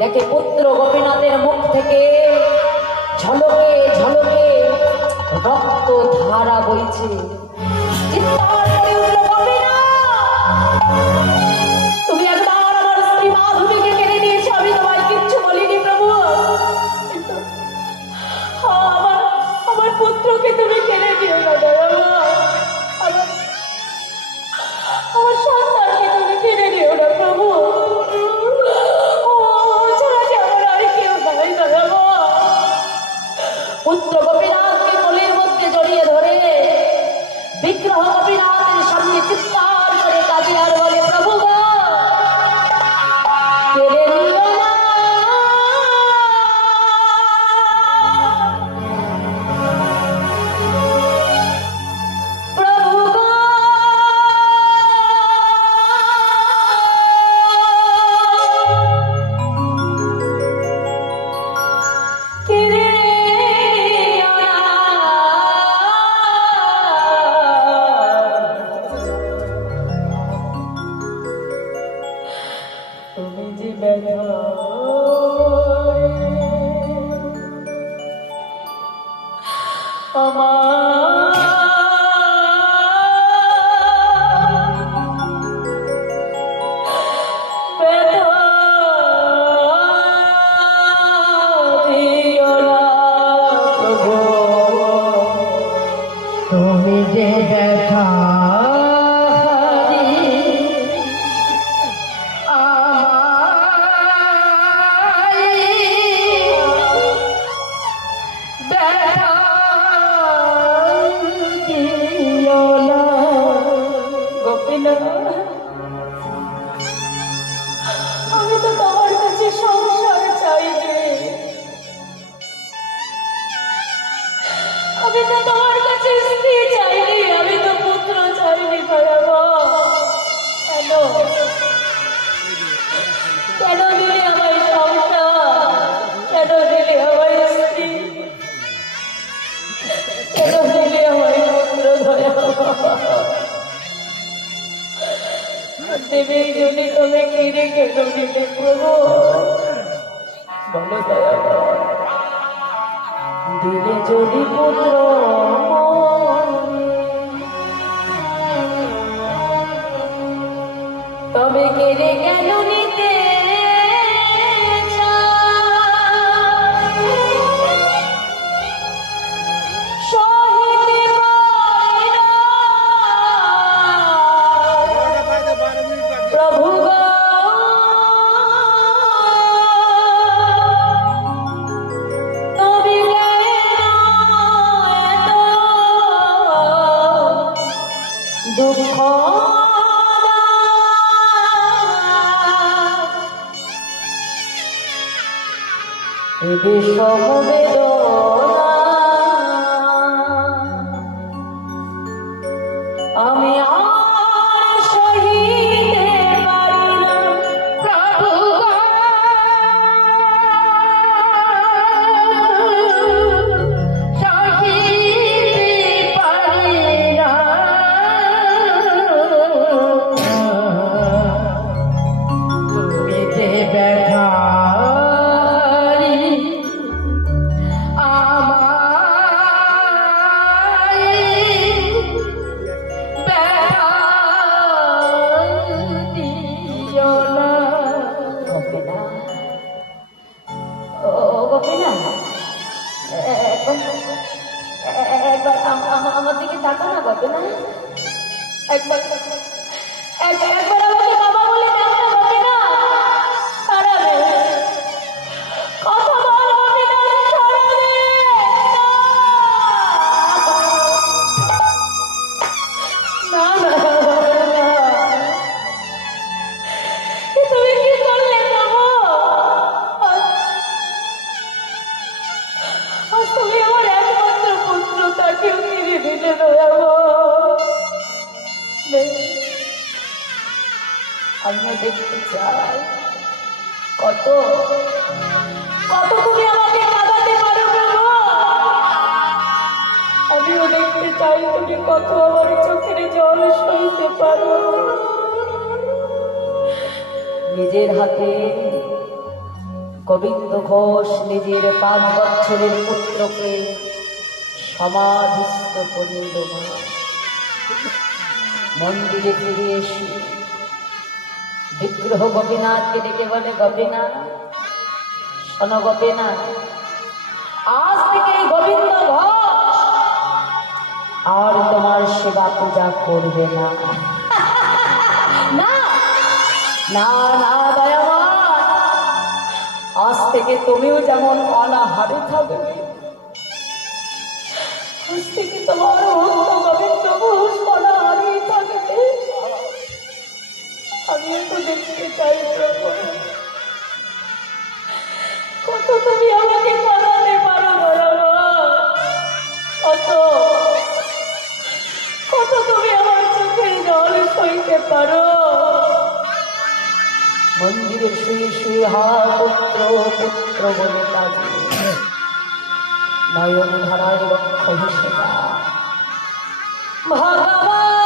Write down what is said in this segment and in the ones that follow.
দেখে পুত্র গোপীনাথের মুখ থেকে ঝলকে ঝলকে রক্ত ধারা বইছে। তুমি একবার আমার স্ত্রী মাধবীকে কেড়ে নিয়েছো, আমি তোমায় কিচ্ছু বলিনি প্রভু। আমার পুত্রকে তুমি কেড়ে নিও না আমার সন্তানকে তুমি কেড়ে নিও না প্রভু। পুত্র গোপীনাথকে কোলের মধ্যে জড়িয়ে ধরে বিগ্রহ গোপীনাথের সামনে চিৎকার করে কাঁদে আর বলে, প্রভু দিলে যদি পুত্র তবে কেড়ে কেন নিতে প্রভু তবে দুঃখ বিষম বেদনা আমি আর সহিতে পারি না প্রভু সহিতে পারি না তুমি যে ব্যথা আমার দিকে তাকা না গপে না একবার একবার আমাকে বাবা বলে ডাক না গপে না তারাবে কথা বল গপে না ছাড়াবে না না তুমি কি করলে প্রভু তুমি আমার একমাত্র পুত্র তাকেও ফিরে দিলে আমিও দেখতে চাই কত কত তুমি আমাকে কাঁদাতে পারো প্রভু আমিও দেখতে চাই তুমি কত আমার চোখের জল সইতে পারো নিজের হাতে গোবিন্দ ঘোষ নিজের 5 বছরের পুত্রকে সমাধিস্থ করিল মন্দিরে ফিরে এসে বিগ্রহ গোপীনাথকে ডেকে বলে গোপীনাথ শোনো গোপীনাথ আজ থেকে গোবিন্দ ঘোষ আর তোমার সেবা পূজা করবে না না না না দয়াবান আজ থেকে তুমিও যেমন অনাহারে থাকবে আজ থেকে তোমার ভক্ত গোবিন্দ ঘোষ অনাহারে থাকবে আমিও তো দেখতে চাই প্রভু কত তুমি আমাকে কাঁদাতে পারো কত কত তুমি আমার চোখের জল সইতে পারো মন্দিরে শুয়ে শুয়ে হা পুত্র পুত্র বলে কাজে নয়ন ধারায় রক্ষ ভেসে যায় ভগবান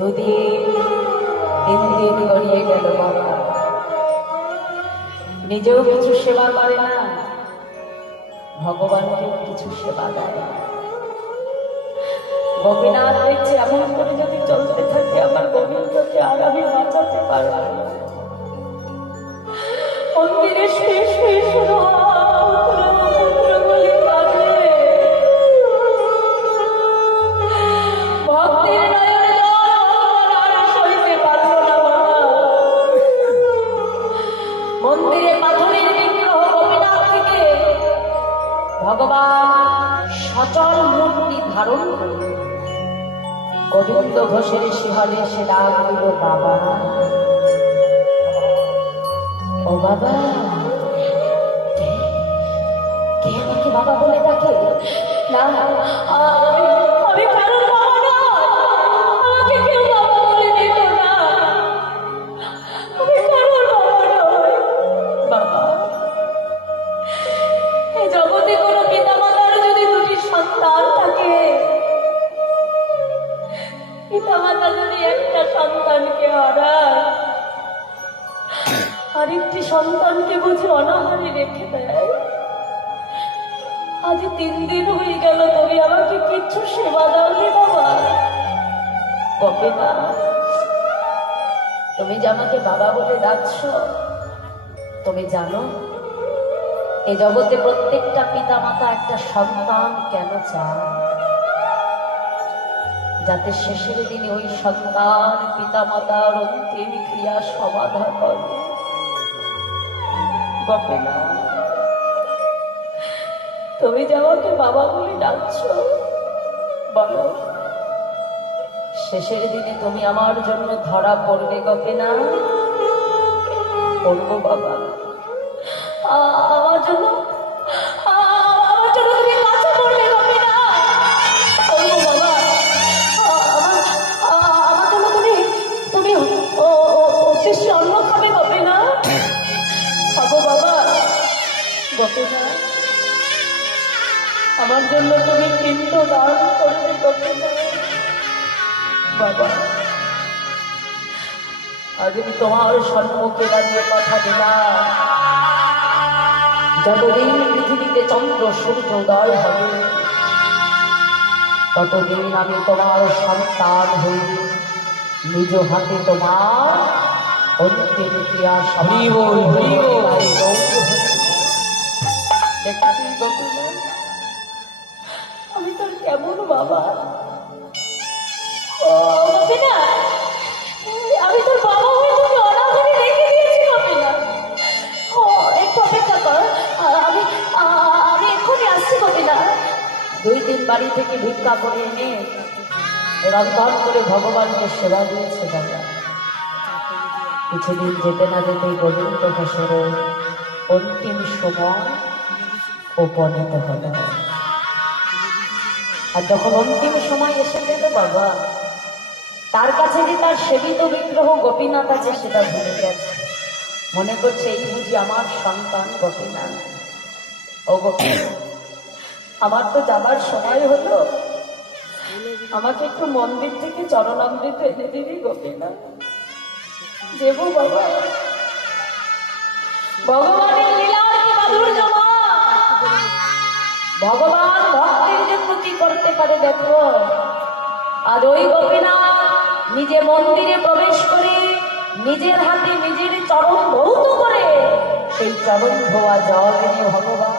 দুদিন 3 দিন গড়িয়ে গেল বাবা, নিজেও কিছু সেবা করে না, ভগবানকেও কিছু সেবা দেয় না। গোপীনাথ দেখছে এমন করে যদি চলতে থাকে আমার গোবিন্দকে আর আমি বাঁচাতে পারব না। মন্দিরে শুয়ে শুয়ে শুধু পুত্রগুলি কাঁদে, ভক্তের নয়নে জল আর সইতে পারল না বাবা। মন্দিরে পাথরের বিগ্রহ গোপীনাথ থেকে ভগবান সচল মূর্তি ধারণ করে গোবিন্দ ঘোষের শিহরে সে ডাক দিল, বাবা ও বাবা। কে আমাকে বাবা বলে ডাকে? না, আমি কারোর বাবা না, আমাকে কেউ বাবা বলে দিত না, আমি কারোর বাবা নই। বাবা, এই জগতে কোনো পিতামাতার যদি 2টি সন্তান থাকে, পিতামাতা যদি একটা সন্তানকে হারায়, আরেকটি সন্তানকে বুঝে অনাহারে রেখে দেয়। আজ 3 দিন হয়ে গেল, তুমি আমাকে কিচ্ছু সেবা দাওনি বাবা। গোপীনাথ, তুমি যে আমাকে বাবা বলে ডাকছ, তুমি জানো এ জগতে প্রত্যেকটা পিতামাতা একটা সন্তান কেন চায়? যাতে শেষের দিনে ওই সন্তান পিতামাতার অন্তিম ক্রিয়া সমাধা করে। গোপীনাথ, তুমি যে আমাকে বাবা বলে ডাকছো, বলো শেষের দিনে তুমি আমার জন্য ধরা পড়বে গোপীনাথ? পড়বো বাবা, আমার জন্য তুমি কাছে পড়বে গোপীনাথ? পড়বো বাবা, আমার জন্য তুমি অশিষ্ট অন্ন খাবে গোপীনাথ? খাবো বাবা। গোপীনাথ, আমার জন্য তুমি পিণ্ড দান করবে গোপীনাথ? বাবা, আজ আমি তোমার সম্মুখে দাঁড়িয়ে কথা দিলাম, যতদিন পৃথিবীতে চন্দ্র সূর্য উদয় হবে, ততদিন আমি তোমার সন্তান হই, নিজ হাতে তোমার অন্তিম ক্রিয়া দেখছি। আমি তোর কেমন বাবা? আমি তোর বাবা হয়ে তোকে অনাহারে রেখে দিয়েছি গোপীনাথ। একটু অপেক্ষা কর, আমি এক্ষুনি আসছি গোপীনাথ। 2 দিন বাড়ি থেকে ভিক্ষা করে এনে রন্ধন করে ভগবানকে সেবা দিয়েছে বাবা। কিছুদিন যেতে না যেতেই গোবিন্দ ঘোষের অন্তিম সময় উপনীত হল। আর যখন অন্তিম সময় এসে গেল বাবা, তার কাছে যে তার সেবিত বিগ্রহ গোপীনাথ আছে সেটা ভুলে গেছে। মনে করছে এই বুঝি আমার সন্তান গোপীনাথ। ও গোপীনাথ, আমার তো যাবার সময় হলো, আমাকে একটু মন্দির থেকে চরণামৃত এনে দিবি গোপীনাথ? দেবো বাবা। ভগবানের লীলার কি মাধুর্য মা! ভগবান ভক্তের জন্য কি করতে পারে দেখো। আর ওই গোপীনাথ নিজে মন্দিরে প্রবেশ করে নিজের হাতে নিজের চরণ ধৌত করে সেই চরণ ধোয়া জল নিয়ে ভগবান